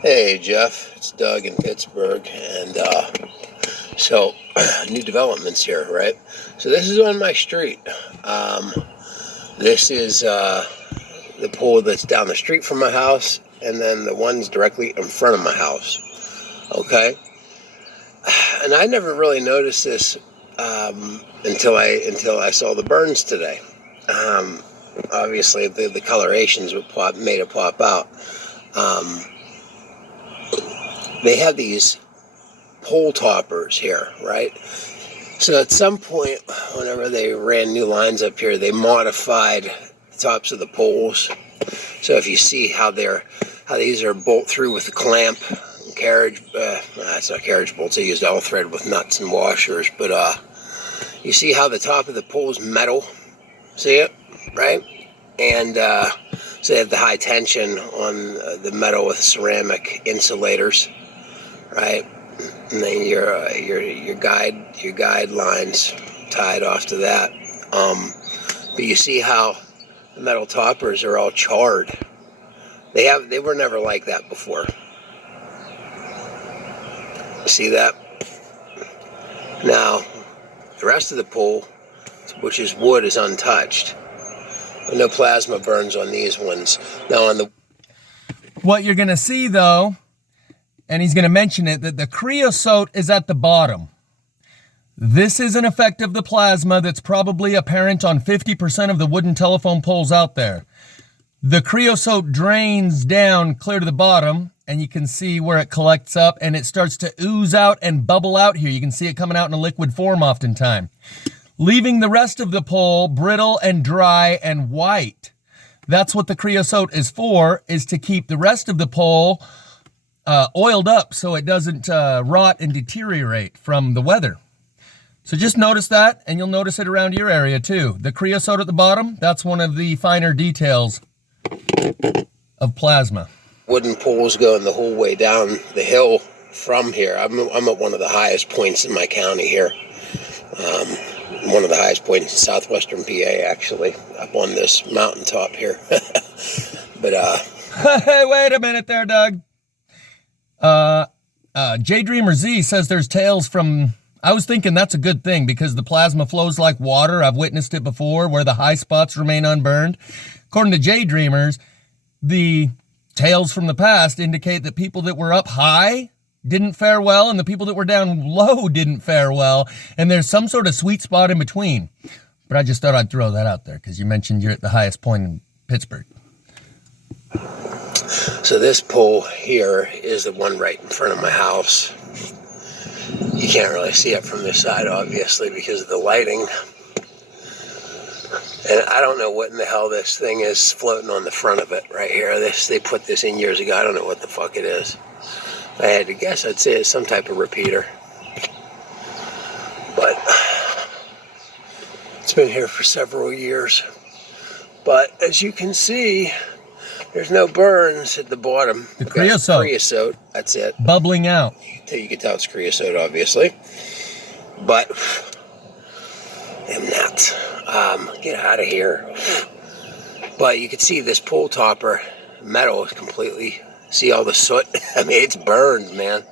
Hey Jeff, it's Doug in Pittsburgh, and so new developments here, right? So this is on my street. This is the pool that's down the street from my house, and then the one's directly in front of my house. Okay, and I never really noticed this until I saw the burns today. Obviously, the colorations made it pop out. They have these pole toppers here, right? So at some point, whenever they ran new lines up here, they modified the tops of the poles. So if you see how these are bolt through with the clamp, carriage, it's not carriage bolts. They used all thread with nuts and washers, but you see how the top of the pole is metal. See it, right? And so they have the high tension on the metal with ceramic insulators. Right, and then your guide lines tied off to that. But you see how the metal toppers are all charred. They were never like that before. See that? Now, the rest of the pole, which is wood, is untouched. No plasma burns on these ones. Now on the what you're gonna see though, and he's going to mention it, that the creosote is at the bottom. This is an effect of the plasma that's probably apparent on 50% of the wooden telephone poles out there. The creosote drains down clear to the bottom, and you can see where it collects up, and it starts to ooze out and bubble out here. You can see it coming out in a liquid form oftentimes, leaving the rest of the pole brittle and dry and white. That's what the creosote is for, is to keep the rest of the pole oiled up so it doesn't rot and deteriorate from the weather. So just notice that, and you'll notice it around your area too. The creosote at the bottom, that's one of the finer details of plasma. Wooden poles going the whole way down the hill from here. I'm at one of the highest points in my county here. One of the highest points in southwestern PA, actually, up on this mountaintop here. But hey, wait a minute there, Doug. J Dreamer Z says there's tails from, I was thinking that's a good thing because the plasma flows like water. I've witnessed it before where the high spots remain unburned. According to J Dreamers, the tails from the past indicate that people that were up high didn't fare well and the people that were down low didn't fare well. And there's some sort of sweet spot in between. But I just thought I'd throw that out there because you mentioned you're at the highest point in Pittsburgh. So this pole here is the one right in front of my house. You can't really see it from this side, obviously, because of the lighting. And I don't know what in the hell this thing is floating on the front of it right here. They put this in years ago. I don't know what the fuck it is. If I had to guess, I'd say it's some type of repeater. But it's been here for several years. But as you can see, there's no burns at the bottom. The creosote. Creosote, that's it. Bubbling out. You can tell it's creosote, obviously. But, damn nuts. Get out of here. But you can see this pole topper metal is completely, see all the soot? I mean, it's burned, man.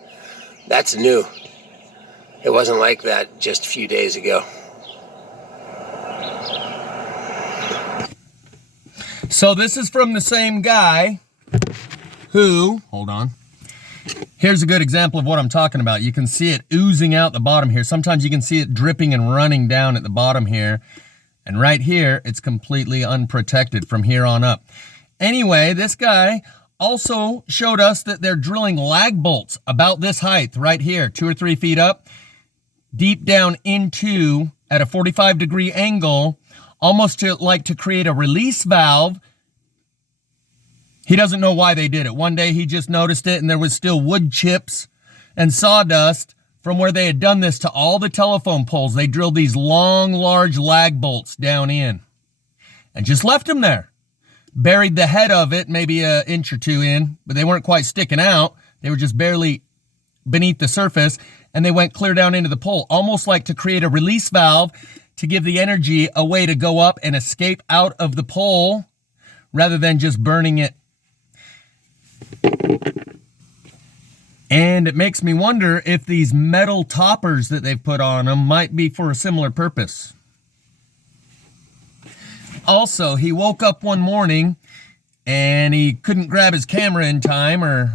That's new. It wasn't like that just a few days ago. So this is from the same guy who, hold on. Here's a good example of what I'm talking about. You can see it oozing out the bottom here. Sometimes you can see it dripping and running down at the bottom here. And right here, it's completely unprotected from here on up. Anyway, this guy also showed us that they're drilling lag bolts about this height right here, 2 or 3 feet up, deep down into, at a 45-degree angle, almost to create a release valve. He doesn't know why they did it. One day he just noticed it and there was still wood chips and sawdust from where they had done this to all the telephone poles. They drilled these long, large lag bolts down in and just left them there. Buried the head of it maybe an inch or 2 in, but they weren't quite sticking out. They were just barely beneath the surface, and they went clear down into the pole, almost like to create a release valve to give the energy a way to go up and escape out of the pole rather than just burning it. And it makes me wonder if these metal toppers that they've put on them might be for a similar purpose. Also, he woke up one morning and he couldn't grab his camera in time, or